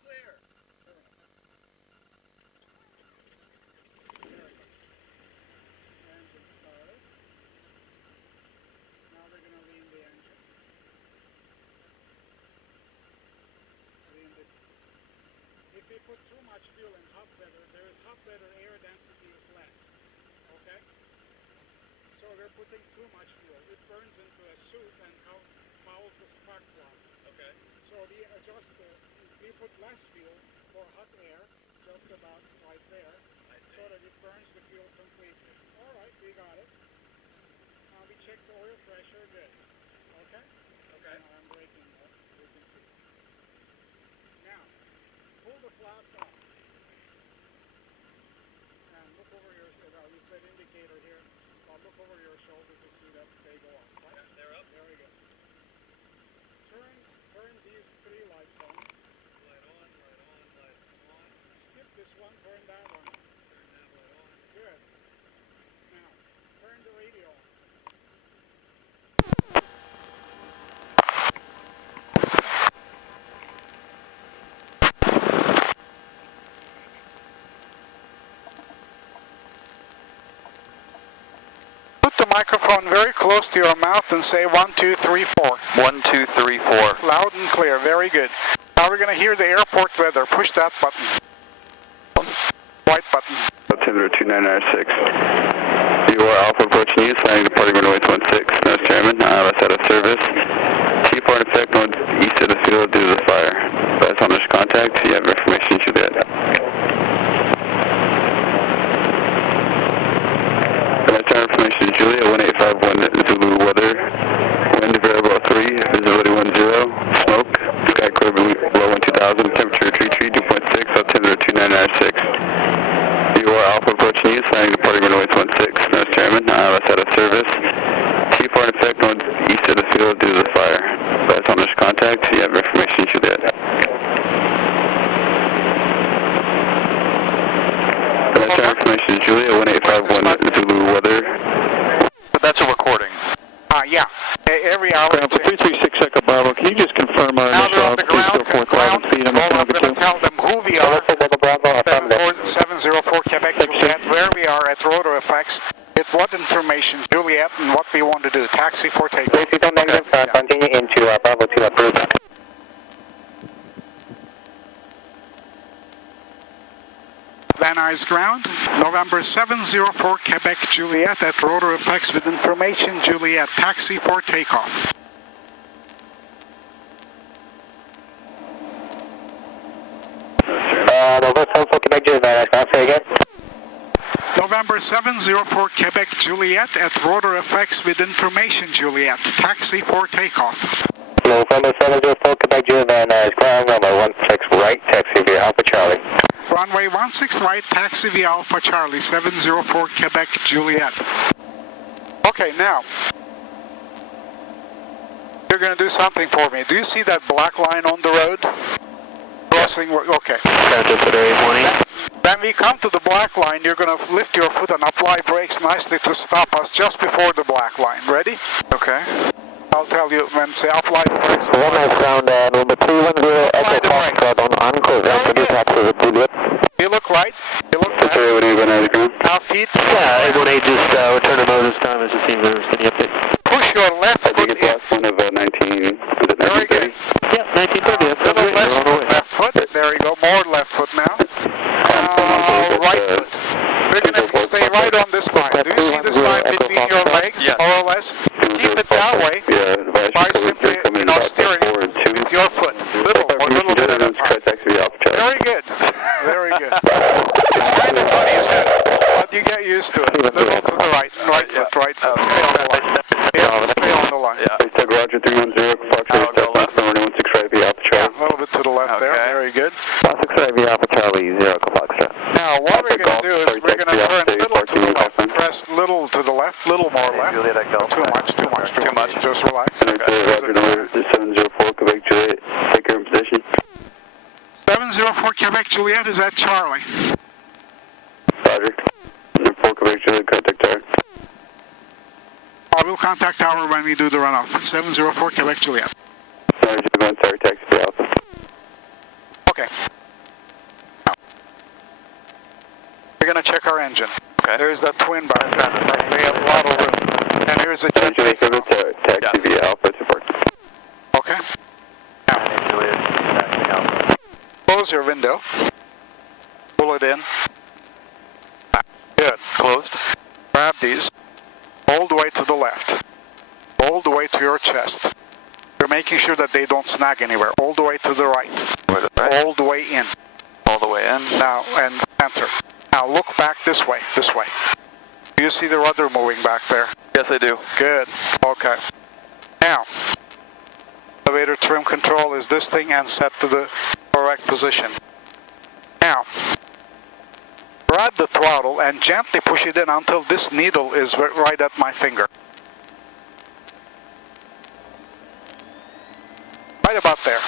clear. Engine started. Now we're going to lean the engine. If we put too much fuel in hot weather, hot weather air density is less. Okay? So we're putting too much fuel. It burns into a suit and fouls the spark plugs. Okay. So we adjust we put less fuel for hot air, just about right there, so that it burns the fuel completely. Alright, we got it. Now we check the oil pressure, good. Okay? Okay. Now I'm braking up, you can see. Now, pull the flaps off. And look over your, it's an indicator here. Look over your shoulder to see that they go up. Right? Yeah, they're up. Very good. Turn these three lights on. Light on, light on. Skip this one, turn that one. Turn that light on. Good. Now, turn the radio on. Put the microphone very close to your mouth and say 1, 2, 3, 4. 1, 2, 3, 4. Loud and clear, very good. Now we're going to hear the airport weather. Push that button. White button. Altimeter 2996. You are Alpha approaching you, flying departing runway 16. Nose Chairman, ILS out of service. T4 in effect, northeast of the field due to the fire. Last on this contact, you have information, Juliet. Information Julia 1851 Zulu weather, wind variable 3, visibility 10, smoke, sky clear below 2000, temperature tree 2.6, altimeter 2996. You are Alpha approaching you, flying departing runway 16, Nose Chairman, ILS out of service. T4 in effect, northeast of the field due to the fire. Last on this contact, you have information Juliet. Information Julia 1851 Zulu weather. But that's a recording. Yeah. Every hour. 336 Echo Bravo, can you just confirm our Now initial altitude, 4,000 feet? I'm going to tell them who we are. 704 Quebec Juliet, where we are at ROTOR F, with what information, Juliet, and what we want to do. Taxi for takeoff. Continue into Bravo to approve. Van Nuys ground, November 704 Quebec Juliet at ROTOR F with information, Juliet, taxi for takeoff. November 704 Quebec Juliet, say again. November 704 Quebec Juliet at ROTOR F with information, Juliet, taxi for takeoff. November 704 Quebec Juliet, ground runway 16 right, taxi via Alpha Charlie. Runway 16 right, taxi via Alpha Charlie, 704 Quebec Juliet. Okay, now, you're going to do something for me. Do you see that black line on the road? Crossing, okay. When we come to the black line, you're going to lift your foot and apply brakes nicely to stop us just before the black line. Ready? Okay. I'll tell you when say apply the brakes. One is ground number 310 Echo Foxtrot on course. You look right. You look right. What are you going to do? Now feet. Yeah, 818 just return to mode this time as it seems there's any update. Push your left foot in. Last one of 19. Very good. Yeah, 1930. Little left foot. There you go. More left foot now. Right foot. We're going to stay right on this line. Do you see this line between your legs, more or less? Keep it that way by simply, steering with your foot. Little bit at a time. Very good. Very good. It's kind of funny, isn't it? But you get used to it. Little to the right foot. Stay on the line. Yeah, stay on the line. Yeah. Roger 310, Foxtrot, number 16 right via Alpha Charlie. Yeah, a little bit to the left there. Very good. 16 right via Alpha Charlie, 0 Foxtrot. Now, what we're going to do is we're going to turn little to the left. Press little to the left, little more left. Too much. Just relax. Roger number 704 Quebec Juliet, take your position. 704 Quebec Juliet is at Charlie. Roger. 4 Quebec Juliet, contact tower. I will contact tower when we do the runoff. 704 Quebec Juliet. Roger, going sorry, taxi to Alpha. Okay. engine. Okay. There's that twin bar. They have a lot of room. And here's a jet Julia, takeoff. taxi via Alpha support. Okay. Close your window. Pull it in. Good. Closed. Grab these. All the way to the left. All the way to your chest. You're making sure that they don't snag anywhere. All the way to the right. All the way in. All the way in. Now, and center. Now look back this way. This way. Do you see the rudder moving back there? Yes, I do. Good. Okay. Now, elevator trim control is this thing and set to the correct position. Now, grab the throttle and gently push it in until this needle is right at my finger. Right about there.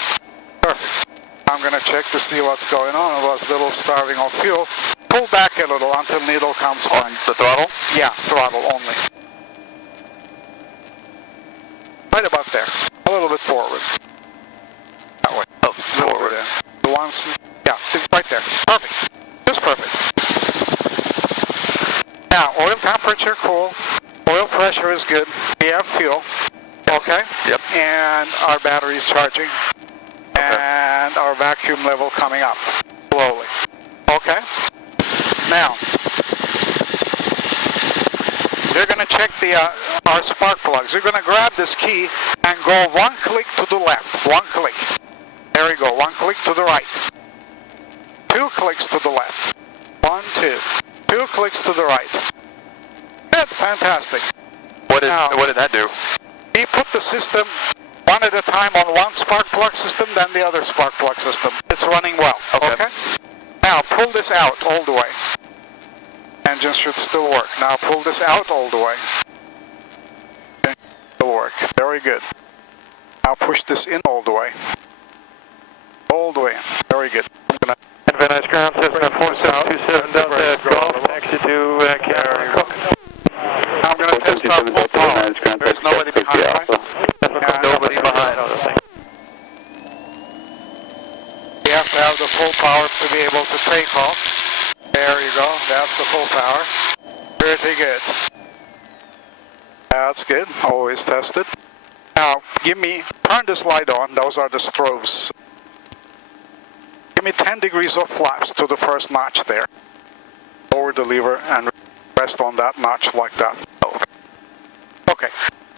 Perfect. I'm going to check to see what's going on. I was a little starving of fuel. Pull back a little until needle comes on the throttle? Yeah, throttle only. Right about there. A little bit forward. That way. Oh, forward. The ones, yeah, right there. Perfect. Just perfect. Now, oil temperature cool. Oil pressure is good. We have fuel. Okay? Yep. And our battery is charging. Okay. And our vacuum level coming up. Slowly. Okay? Now, you're going to check our spark plugs. You're going to grab this key and go one click to the left. One click. There you go. One click to the right. 2 clicks to the left. 1, 2. 2 clicks to the right. Good. Fantastic. What did that do? We put the system one at a time on one spark plug system, then the other spark plug system. It's running well. Okay? Now pull this out all the way. Engine should still work. Now pull this out all the way. Okay. Still work. Very good. Now push this in all the way. All the way in. Very good. I'm gonna Advantage ground system 4627 Delta Golf, taxi to carrier. I'm going to test our full power. There's nobody behind, right? Nobody behind on the thing. You have to have the full power to be able to take off. There you go. That's the full power. Pretty good. That's good. Always tested. Now, turn this light on. Those are the strobes. Give me 10 degrees of flaps to the first notch there. Lower the lever and rest on that notch like that. Okay.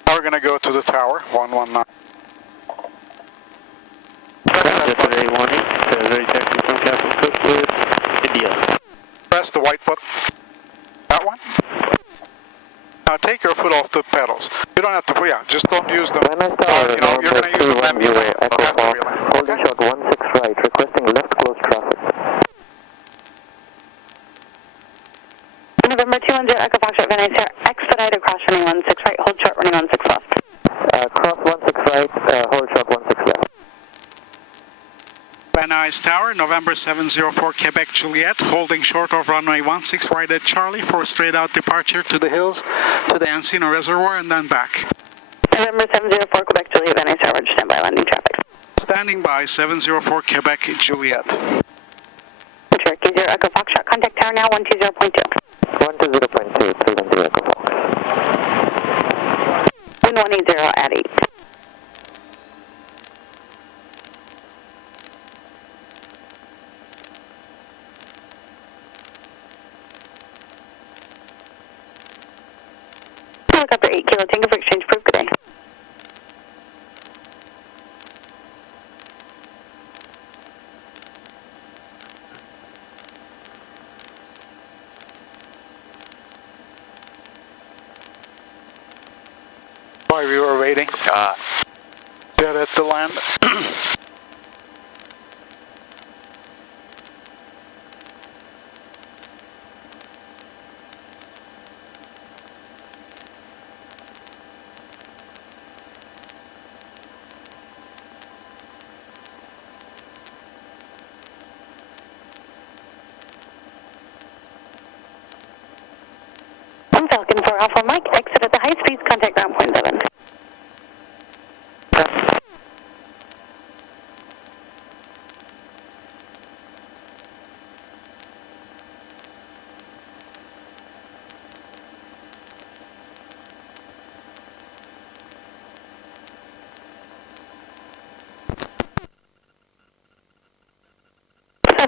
Now we're going to go to the tower. 119. Yesterday morning, very taxi from Captain Cook with India. Press the white button. That one. Now take your foot off the pedals. You don't have to, just don't use them. You're going to use them. Holding short 16 right, requesting left close traffic. November 210 Echo Foxtrot, Van Nuys, expedite across running 16 right, hold short running 16 left. Cross 16 right, hold short 16 left. Van Nuys Tower, November 704 Quebec Juliet, holding short of runway 16 right at Charlie for straight out departure to the hills, to the Encino Reservoir and then back. November 704 Quebec Juliet, Van Nuys Tower, standby landing traffic. Standing by 704 Quebec Juliet. Cherokee 0 Echo Foxtrot, contact tower now 120.2. 120.2, 310 Echo Fox. Wind 180 at 8. Helicopter 8 Kilo Tango for exchange proof, good day. While we were waiting, jet at the land. Falcon 4 Alpha Mike, exit at the high speeds, contact ground point 7.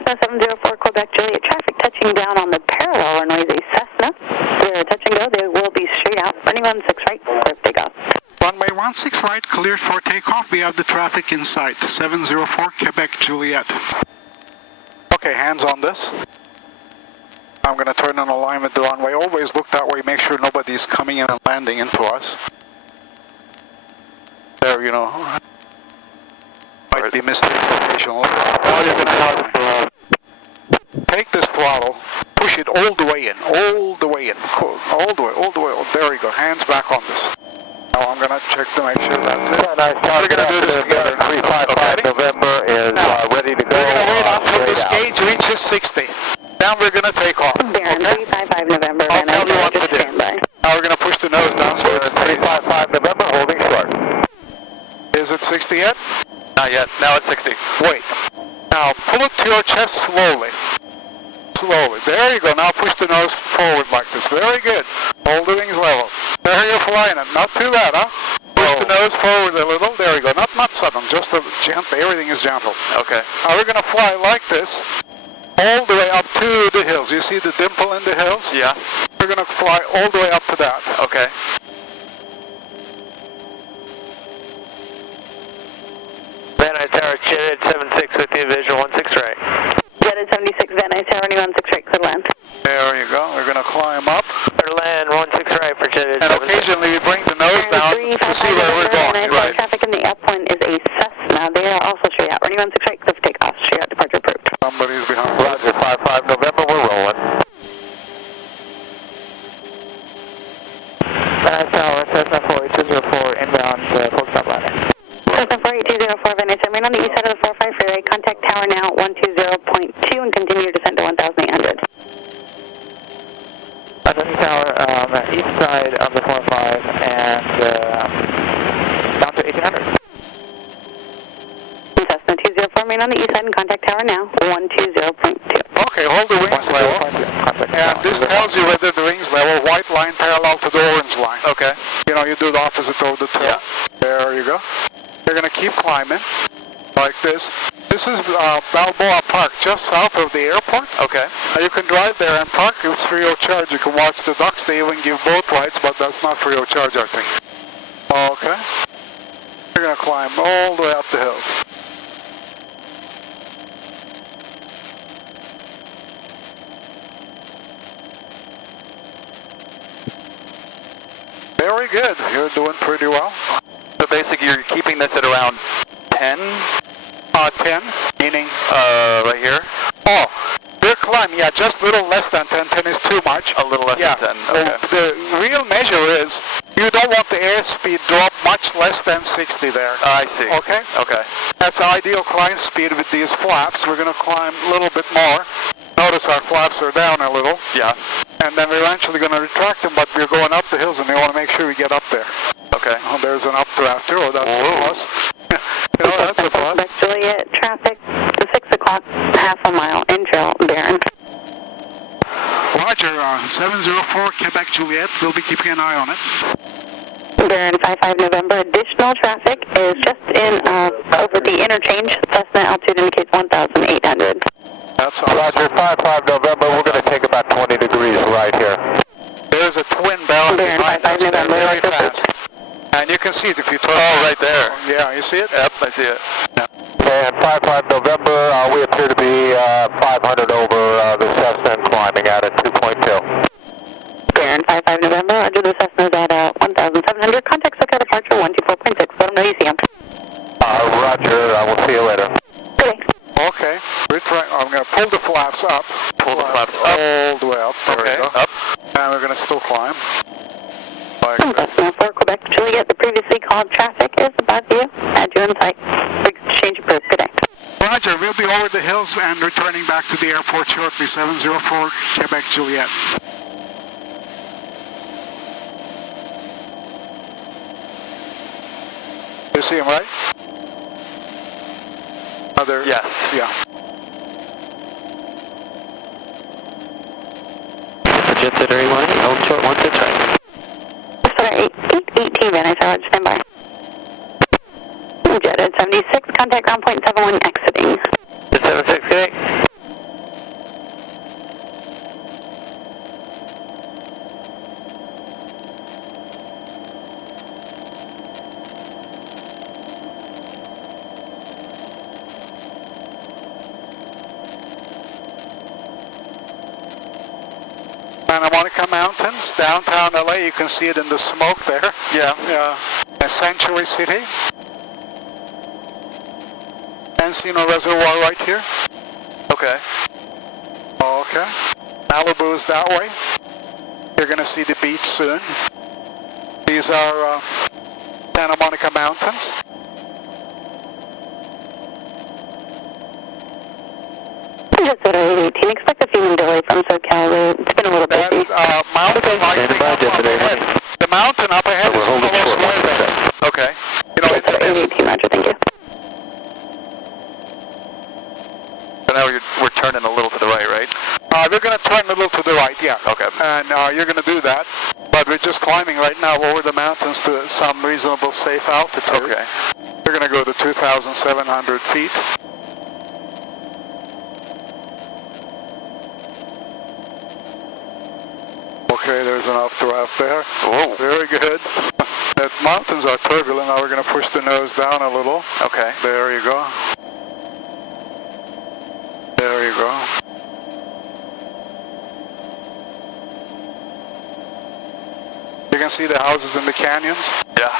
Cessna 704 Quebec Juliet, traffic touching down on the parallel runway is a Cessna. They're touch and go. They will be straight out. Running 16 right, clear for takeoff. Runway 16 right, cleared for takeoff. We have the traffic in sight. 704 Quebec Juliet. Okay, hands on this. I'm going to turn on alignment the runway. Always look that way. Make sure nobody's coming in and landing into us. There, you know. Might be mistakes occasionally. Now you're going to have take this throttle, push it all the way in, all the way in, all the way. Oh, there we go. Hands back on this. Now I'm going to check to make sure that's it. We're going to do this together. 355 November is ready to go. We're going to wait until this gauge reaches 60. Then we're going to take off. Baron 355 November. I'll tell you what to do. Now we're going to push the nose down so it's 355 November, holding short. Is it 60 yet? Not yet. Now it's 60. Wait. Now pull it to your chest slowly. Slowly. There you go. Now push the nose forward like this. Very good. Hold the wings level. There you're flying it. Not too bad, huh? Push the nose forward a little. There you go. Not sudden. Just gently. Everything is gentle. Okay. Now we're going to fly like this. All the way up to the hills. You see the dimple in the hills? Yeah. We're going to fly all the way up to that. Okay. Van Nuys Tower, Jetted 76 with you, visual 16 right. Jetted 76, Van Nuys Tower, running 16 right, clear land. There you go. We're going to climb up. Clear land, 16 right for Jetted. And occasionally we bring the nose down to see where we're going. Right. Traffic in the airplane is a Cessna. They are also straight out. Running 16 right, clear for takeoff. Straight out, departure approved. Somebody's behind us. Roger, 55 November, we're rolling. Van Nuys Tower, Cessna 4204, inbound, full stop landing. Cessna 48204, Van Nuys, remain on the east side of the 45 freeway. Contact tower now 120.2 and continue descent to 1,800. Van Nuys Tower, east side of the 45 and down to 1800. Cessna 204, remain on the east side and contact tower now 120.2. Okay, hold the wings level. And this tells you whether the wings level, white line parallel to the orange line. Okay. You know, you do the opposite of the tail. Yeah. There you go. You're going to keep climbing like this. This is Balboa Park, just south of the airport. Okay. Now you can drive there and park. It's free of charge. You can watch the ducks. They even give boat rides, but that's not free of charge, I think. Okay. You're going to climb all the way up the hills. Very good. You're doing pretty well. So basically you're keeping this at around 10? 10, meaning? Right here? Oh, we're climbing, yeah, just a little less than 10. 10 is too much. A little less than 10, okay. The real measure is you don't want the airspeed drop much less than 60 there. I see. Okay? Okay. That's ideal climb speed with these flaps. We're going to climb a little bit more. Notice our flaps are down a little. Yeah. And then we're eventually going to retract them, but we're going up the hills and we want to make sure we get up there. Okay. Oh, there's an updraft too. Oh, that's a plus. You know, that's a plus. Quebec Juliet, traffic, 6 o'clock, half a mile, intro, Baron. Roger, 704 Quebec Juliet. We'll be keeping an eye on it. Baron 55 November, additional traffic is just in over the interchange. Cessna altitude indicates 1,800. That's awesome. Roger, 55 November, we're going to take about 20 degrees right here. There's a twin barrel Baron behind 55 us. They're November, very Roger. fast. And you can see it if you turn. Oh, right there. Yeah, you see it? Yep, I see it. And 55 November, we appear to be 500 over the Cessna and climbing out at 2.2. Baron 55 November, Roger, the Cessna's at 1,700. Contact SoCal departure 124.6. Let them know you see him. Roger, we'll see you later. Good day. Okay. I'm going to pull the flaps up. Pull the flaps up. All the way up. There Okay, we go. up. And we're going to still climb. Like this. Cessna 4 Quebec Juliet, the previously called traffic is above you. Add you in sight. Exchange approved. Good day. Roger, we'll be over the hills and returning back to the airport shortly. 704 Quebec Juliet. You see him, right? Other. Yes. Yeah. Jet to 31, hold short 16 right. Sorry, 818 Van Nuys Tower, stand by. Jetted 76, contact ground point 71 exiting. Jet 76, good day. Santa Monica Mountains, downtown LA. You can see it in the smoke there. Yeah. Sanctuary City. Encino Reservoir right here. Okay. Okay. Malibu is that way. You're going to see the beach soon. These are Santa Monica Mountains. Just at 818. Expect a few delay from SoCal. It's been a little busy. Mountain right ahead. The mountain up ahead is almost Fairbanks. Okay. You know, Just at 818, Roger, thank you. So now we're turning a little to the right? We're going to turn a little to the right, yeah. Okay. And you're going to do that. But we're just climbing right now over the mountains to some reasonable safe altitude. Okay. We're going to go to 2,700 feet. Okay, there's an updraft there. Whoa. Very good. The mountains are turbulent. Now we're going to push the nose down a little. Okay. There you go. There you go. You can see the houses in the canyons. Yeah.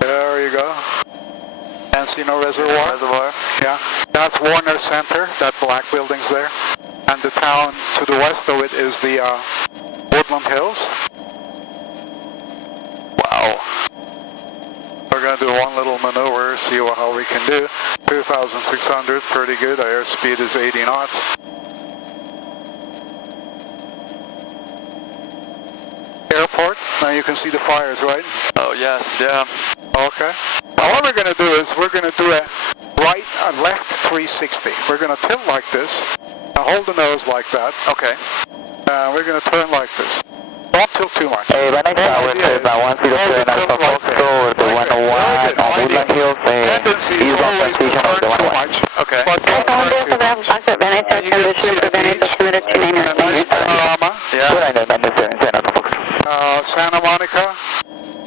There you go. Encino Reservoir. Yeah. That's Warner Center, that black building's there. And the town to the west of it is the Woodland Hills. Wow. We're going to do one little maneuver, see how we can do. 2,600, pretty good. Our airspeed is 80 knots. Airport, now you can see the fires, right? Oh, yes, yeah. Okay. Now what we're going to do is we're going to do a right and left 360. We're going to tilt like this, and hold the nose like that. Okay. We're going to turn like this. Don't tilt too much. Hey, my next hour is about 103 for Foxtrot, the 101 on Woodland Hills, eastbound station of the 101. Okay. But don't turn too much. Yeah. Santa Monica,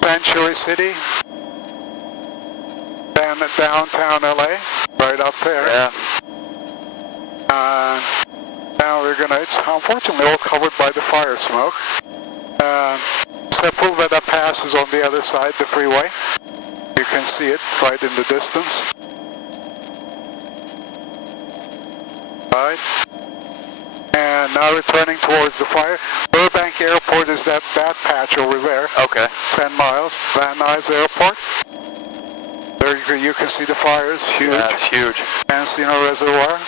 Sanctuary City, and downtown LA, right up there. Yeah. Now we're gonna, it's unfortunately all covered by the fire smoke. Sepulveda Pass is on the other side, the freeway. You can see it right in the distance. Right. And now returning towards the fire. Burbank Airport is that patch over there. Okay. 10 miles. Van Nuys Airport. There you can see the fires. Huge. Yeah, it's huge. Encino Reservoir.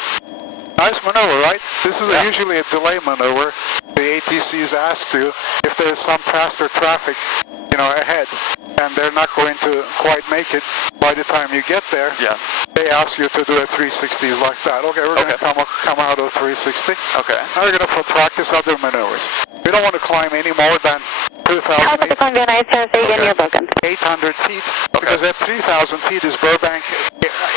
Nice maneuver, right? This is usually a delay maneuver. The ATCs ask you if there's some faster traffic, you know, ahead, and they're not going to quite make it by the time you get there. Yeah. They ask you to do a 360s like that. Okay, we're going to come out of 360. Okay. Now we're going to practice other maneuvers. We don't want to climb any more than 2,800 feet, because at 3,000 feet is Burbank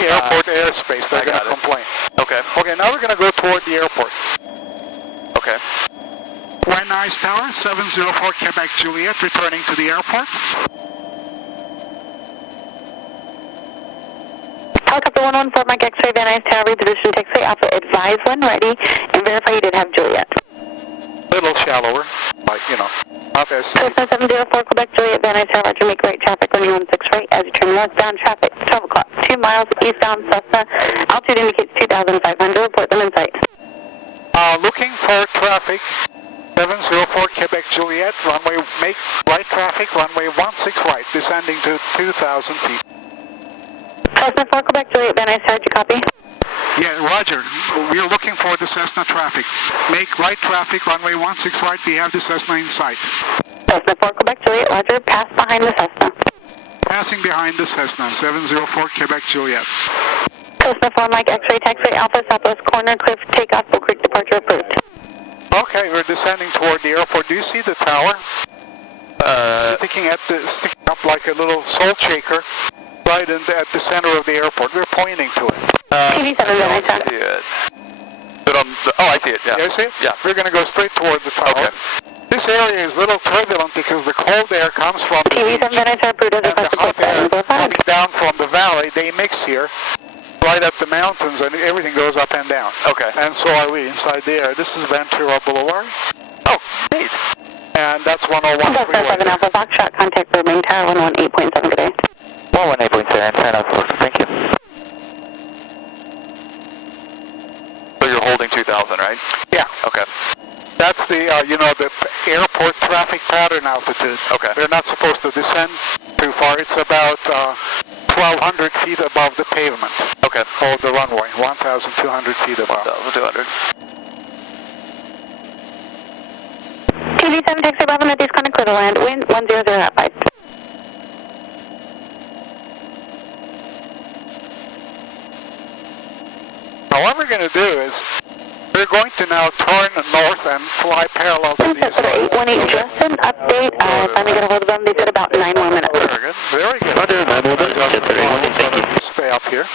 Airport airspace. They're going to complain. Okay. Okay, now we're going to go toward the airport. Okay. Van Nuys Tower, 704 Quebec Juliet, returning to the airport. Helicopter 114, Mike X-ray, Van Nuys Tower, reposition taxi, Alpha, advise when ready, and verify you did have Juliet. Little shallower, like, you know, not as safe. Cessna 704 Quebec Juliet, Van Nuys Tower, Roger, make right traffic, running 16 right, as you turn northbound traffic, 12 o'clock, 2 miles eastbound Cessna, altitude indicates 2,500, report them in sight. Looking for traffic, 704 Quebec Juliet, runway, make right traffic, runway 16 right, descending to 2,000 feet. Cessna 4 Quebec Juliet, Van Nuys Tower, did you copy? Yeah, Roger. We are looking for the Cessna traffic. Make right traffic, runway 16 right, we have the Cessna in sight. Cessna 4 Quebec Juliet, Roger, pass behind the Cessna. Passing behind the Cessna, 704 Quebec Juliet. Cessna 4 Mike X-ray, taxi Alpha, southwest corner, cliff, takeoff, Bull Creek departure approved. Okay, we're descending toward the airport. Do you see the tower? Sticking up like a little salt shaker, right at the center of the airport. We're pointing to it. TV7, Van Nuys Tower. I see it. Oh, I see it, yeah. You see it? Yeah. We're going to go straight toward the tower. Okay. This area is a little turbulent because the cold air comes from the beach, TV7, Van Nuys Tower, approved as and the requested, hot air report coming down from the valley. They mix here, right at the mountains, and everything goes up and down. Okay. And so are we inside the air. This is Ventura Boulevard. that's 101 Delta freeway. 7 Alpha Foxtrot, contact for main tower 118.7, good day. 118.7, turn off, thank you. So you're holding 2,000, right? Yeah. Okay. That's the, the airport traffic pattern altitude. Okay. We're not supposed to descend too far. It's about 1,200 feet above the pavement. Okay. Or the runway, 1,200 feet above. 1,200. TV7 taxi 11 at East Corner, clear to land, wind 100 at 5. Now what we're going to do is, we're going to now turn north and fly parallel to these roads. 818, just an update. I finally got a hold of them. They said about 9 more minutes. Very good. Very good. Roger, 9 more minutes. Thank you. Stay up here.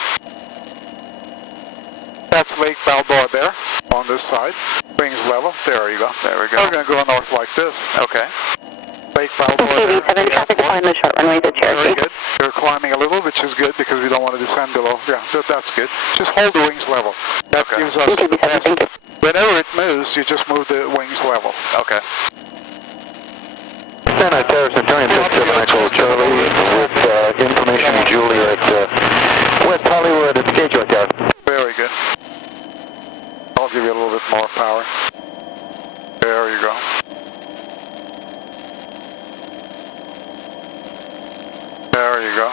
That's Lake Balboa there, on this side. Wings level. There you go. There we go. We're going to go north like this. Okay. Lake Balboa there. TV7 traffic flying the short runway to Very Cherokee. good. We're climbing a little, which is good because we don't want to descend below. Yeah, that's good. Just hold the wings level. That gives us the best. Thank you. Whenever it moves, you just move the wings level. Okay. Santa Terrace, Antonio 67 Echo Charlie, with information Juliet, West Hollywood at Stage Hotel. Very good. I'll give you a little bit more power. There you go. There you go.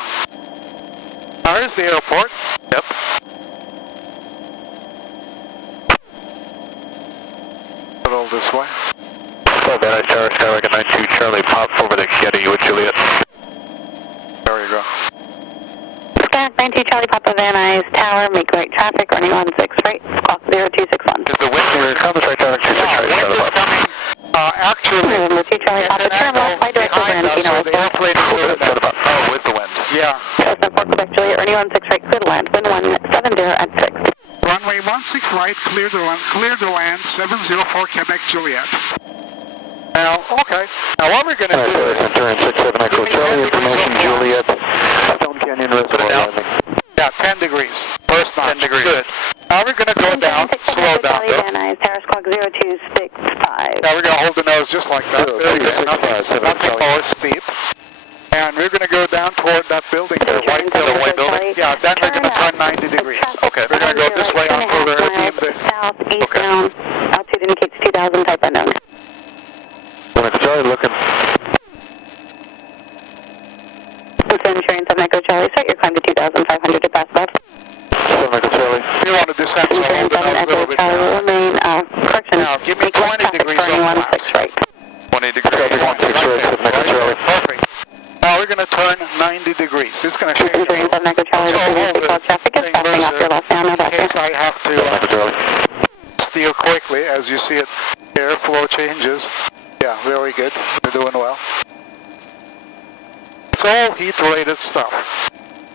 Now here's the airport. Yep. Put all this way. Oh, Van Nuys Tower, Skyway 92 Charlie, pop over to Getty with Juliet. There you go. Skyhawk 92 Charlie Papa Van Nuys Tower, make right traffic, running on 6 right, clock 0261. Is the wind Here comes right tower, 26 right, Wind is coming. Actually, November 2 Charlie Papa, turn left, fly direct over Encino so West the Tower. airplane is moving up. Oh, with the wind. Yeah. Cessna 4 Quebec Juliet, running on 6 right, clear to land, wind 170 at 6. Runway 16 right, clear the land, 704 Quebec Juliet. Now, okay. Now what we're going to do is... Turn 67 Echo Charlie, information Juliet, Stone Canyon Reservoir. Yeah, 10 degrees. First notch. 10 degrees. Good. Now we're going to go down, slow down. Charlie Van Nuys, Tower Squawk 0265. Now we're going to hold the nose just like that. Very good. Nothing more steep. And we're going to go down toward that building there, white building. Yeah, then we're going to turn 90 degrees. Okay. We're going to go this way until the beam there. South, eastbound, altitude indicates 2,000, type unknown. Charlie looking. Insurance 7 Echo Charlie, start your climb to 2,500 to pass above. 7 Echo Charlie. You want to descend, so hold Insurance the 7 nose a Echo little bit Charlie will down. remain, correction. Now, give me Make left 20 traffic degrees turning on 16 right. 20 degrees. Traffic 16 right, 7 Echo Charlie. Perfect. Now we're going to turn 90 degrees. It's going to change. Insurance 7 Echo Charlie, the previously called traffic is passing off your left down, no In case buffer. I have to 7 Echo Charlie. steer quickly, as you see it, airflow changes. Yeah, very good. We're doing well. It's all heat-related stuff.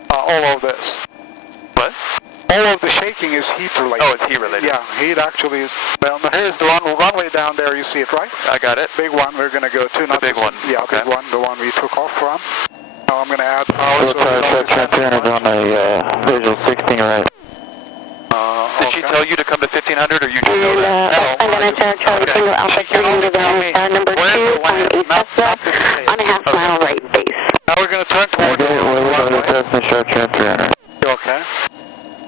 All of this. What? All of the shaking is heat-related. Oh, it's heat-related. Yeah, heat actually is... Well, here's the runway down there. You see it, right? I got it. Big one we're going to go to. The big one. Yeah, Okay. big one. The one we took off from. Now I'm going to add power. Look, transparent on a visual 16 right. Did she tell you to come to 1500 or you just know And, that? I'm going to turn Charlie Tango Alpha 3 into the number 2.8 Cessna on a half-mile right base. Now we're going to turn toward the runway. Okay.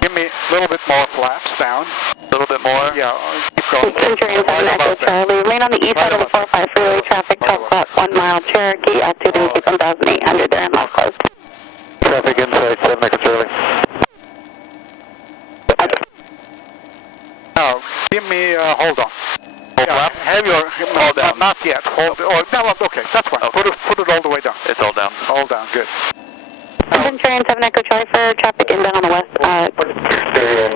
Give me a little bit more flaps down. A little bit more? Yeah, keep going. Insurance 7 Echo Charlie, remain on the east side of the 45 freeway, traffic 12 o'clock, 1 mile Cherokee, altitude indicates 1,800 there and left closed. Traffic inside 7 Echo Charlie. Now, give me, hold on. Hold flap? Have your, Hold down. Not yet. Hold, no, okay, that's fine. Okay. Put it all the way down. It's all down. All down, good. Insurance 7 Echo Charlie for traffic inbound on the west.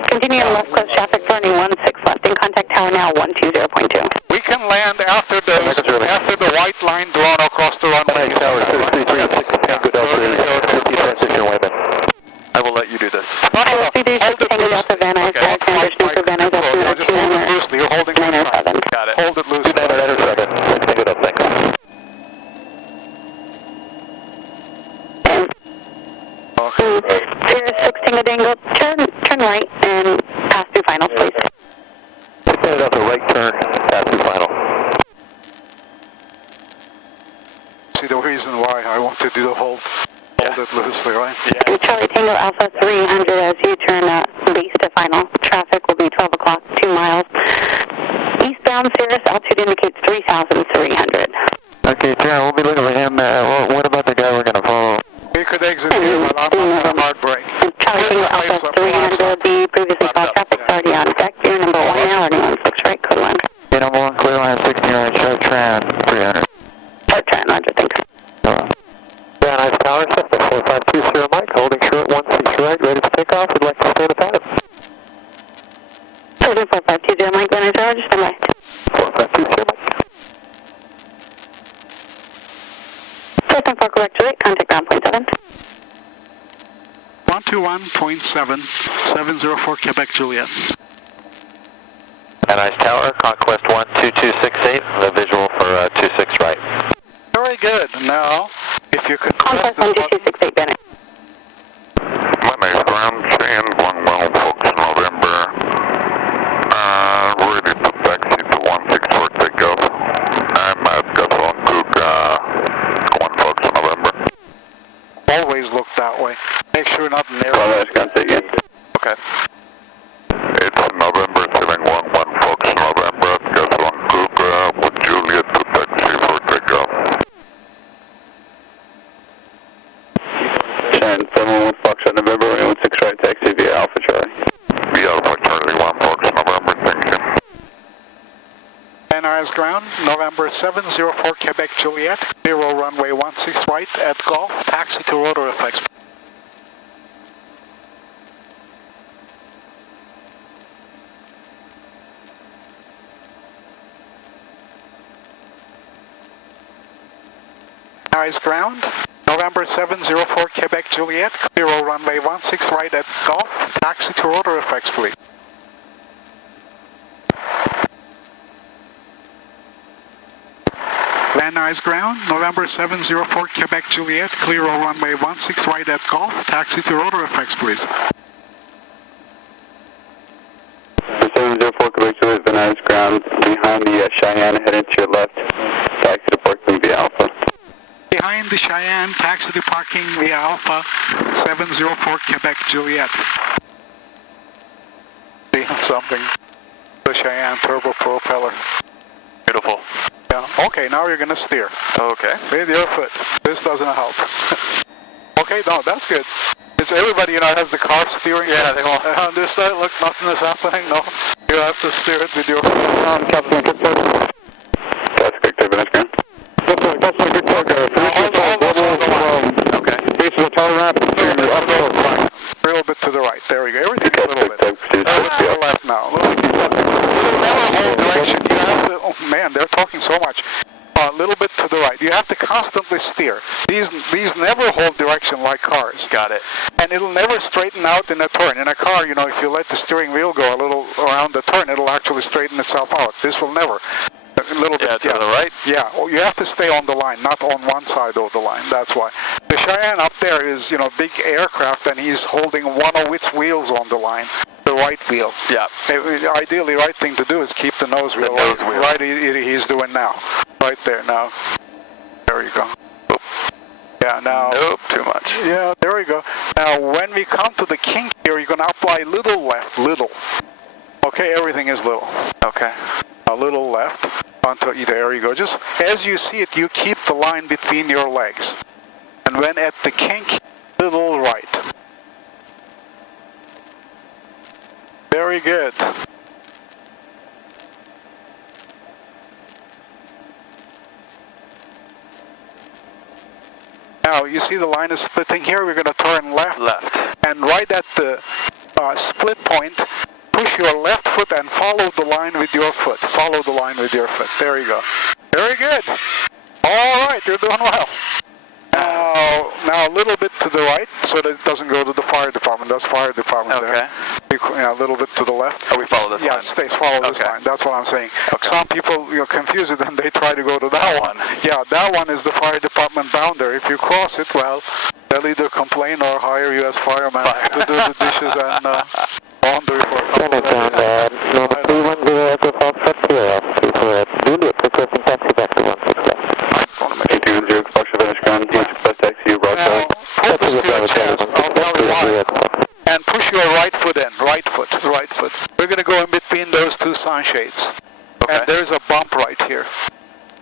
Continue on left coast traffic turning 16 left in contact tower now 120.2. We can land after the white line drawn across the runway. Tower 633, good altitude, 50 transition wayman. I will let you do this. I will speed through Tango Delta Van Nuys, tower transitioning for Van Nuys altitude Just hold it loosely. You're holding it 297. Got it. Hold it loosely. 2997, Tango Delta, thanks. There's 6 Tango Dangle, turn right and pass through finals, please. Stand up the right turn, pass through final. Charlie. Yes. Charlie Tango Alpha 300 as you turn base to final. Traffic will be 12 o'clock, 2 miles. Eastbound Cirrus, altitude indicates 3,300. Okay, Sharon, we'll be looking for him. What about the guy we're going to follow? We could exit here, but I'm not going to hard brake. Charlie Tango Alpha 300, the previously called traffic's already on deck. Gear number 1 now, running 16 right, code line. Gear number 1, clear line 16 right, short tran 300. Short turn, roger, thanks. Yeah, nice tower, Cessna 4520 Mike, holding short 16 right, ready for takeoff. We'd like to stay the pattern. 4520 Mike, Van Tower, just stand by. 4520 Mike. Pressing for correct rate, contact ground point 7. 121.7, 704 Quebec Juliet. A nice tower, Conquest 12268, the visual for 26 right. Very good. Now, if you could Contact press this button. 12268, Bennett. My name's Graham, Shane, 11 Fox, November. Ready to taxi to 16 for takeoff. I'm at Gasson Cook, 1 Fox, November. Always look that way. Make sure not narrow. Well, that's going to take it. Okay. It's November 711 Fox, November at Gasson Cook, with Juliet to taxi for takeoff. Shane, 711 Fox, November, 16 right, taxi via Alpha Charlie. Via Alpha Charlie, 1 Fox, November, thank you. NRS ground, November 704 Quebec Juliet, 0 runway 16 right at Golf, taxi to ROTOR F. NRS ground, November 704 Quebec Juliet, 0 runway 16 right at Golf, taxi to ROTOR F, please. Van Nuys ground, November 704 Quebec Juliet, clear all runway 16 right at Golf, taxi to ROTOR F, please. 704 Quebec Juliet, Van Nuys ground, behind the Cheyenne, heading to your left, taxi to parking via Alpha. Behind the Cheyenne, taxi to parking via Alpha, 704 Quebec Juliet. See something? The Cheyenne turbo propeller. Beautiful. Yeah. Okay, now you're gonna steer. Okay. With your foot. This doesn't help. Okay, no, that's good. It's everybody, has the car steering. Yeah, they all. On this side, look, nothing is happening. No, you have to steer it with your foot. Captain, good talk. That's correct, Van Nuys ground. That's a good talk. Okay. Base of the tower ramp to uphill. A little bit to the right. There we go. Everything a little bit. To the left now. Direction. You have to. Oh man, they're talking so much. A little bit to the right. You have to constantly steer. These never hold direction like cars. Got it. And it'll never straighten out in a turn. In a car, if you let the steering wheel go a little around the turn, it'll actually straighten itself out. This will never. A little bit. To the right? Yeah. Well, you have to stay on the line, not on one side of the line. That's why. The Cheyenne up there is, big aircraft, and he's holding one of its wheels on the line. The right wheel. Yeah. Ideally, right thing to do is keep the nose wheel. Right, he's doing now. Right there now. There you go. Oop. Yeah, now. Nope, too much. Yeah, there we go. Now, when we come to the kink here, you're going to apply little left, little. Okay, everything is little. Okay. A little left. Onto, there you go. Just as you see it, you keep the line between your legs. And when at the kink, little right. Very good. Now, you see the line is splitting here. We're going to turn left. Left. And right at the split point, push your left foot and follow the line with your foot. Follow the line with your foot. There you go. Very good. All right, you're doing well. Now a little bit to the right, so that it doesn't go to the fire department. That's fire department there. A little bit to the left. Oh, we follow this line? Yeah, follow this line. That's what I'm saying. Okay. Some people confuse it and they try to go to that one. Yeah, that one is the fire department boundary. If you cross it, well, they'll either complain or hire you as fireman to do the dishes and laundry for a couple of days. Juliet, requesting taxi back to 16 left. 820 Fox, Van Nuys ground, 16 taxi, Roger. Now, focus to your chest. right, but we're going to go in between those two sunshades. Okay. And there's a bump right here.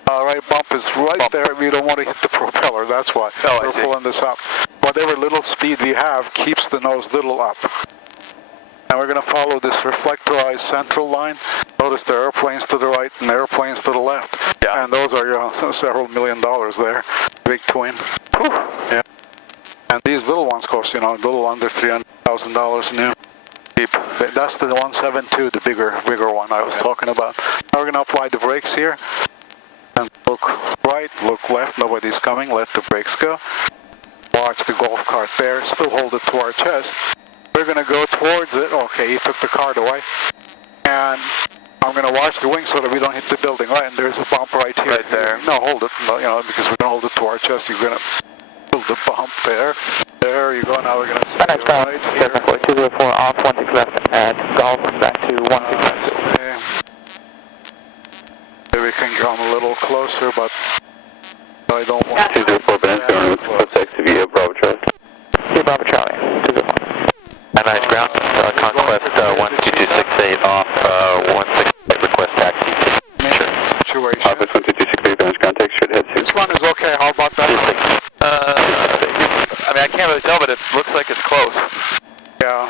Right, bump is right there. We don't want to hit the propeller, that's why. Oh, we're pulling this up. Whatever little speed we have keeps the nose little up. And we're going to follow this reflectorized central line. Notice the airplanes to the right and the airplanes to the left. Yeah. And those are your several $1 million there. Big twin. Whew. Yeah. And these little ones cost, you know, a little under $300,000 new. Cheap. That's the 172, the bigger one I was talking about. Now we're going to apply the brakes here. And look right, look left, nobody's coming, let the brakes go. Watch the golf cart there, still hold it to our chest. We're going to go towards it. Okay, he took the cart away. And I'm going to watch the wing so that we don't hit the building, right? And there's a bump right here. Right there. No, hold it, you know, because we're going to hold it to our chest. You're going to build the bump there. There you go, now we're going to stay right here. 204 off, 16 left at golf, back to 166. Okay. Maybe we can come a little closer, but I don't want to. 204 Peninsula, what's XV, Bravo Charlie? Bravo Charlie, 204. And nice ground, Conquest 12268 off, 168, request taxi. Situation. Office 12268, Vantage contact, should head 6. This one is okay, how about that? I mean, I can't really tell, but it looks like it's close. Yeah.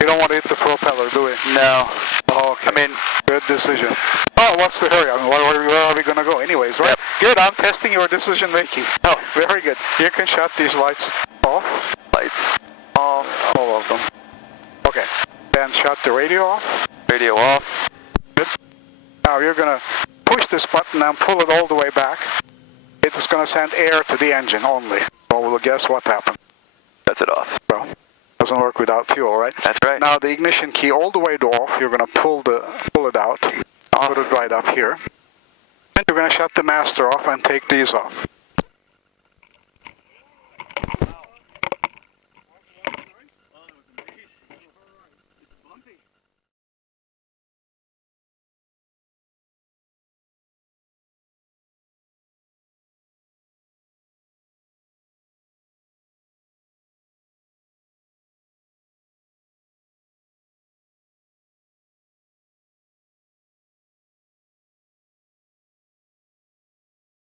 We don't want to hit the propeller, do we? No. Oh, okay. I mean, good decision. Oh, what's the hurry? I mean, where are we going to go anyways, right? Yep. Good, I'm testing your decision making. Oh, very good. You can shut these lights off. lights All of them. Okay. Then shut the radio off. radio off. Good. Now you're going to push this button and pull it all the way back. It's going to send air to the engine only. So we'll guess what happened. Shuts it off. Well, doesn't work without fuel, right? That's right. Now the ignition key all the way to off, you're going to pull it out, put it right up here. And you're going to shut the master off and take these off.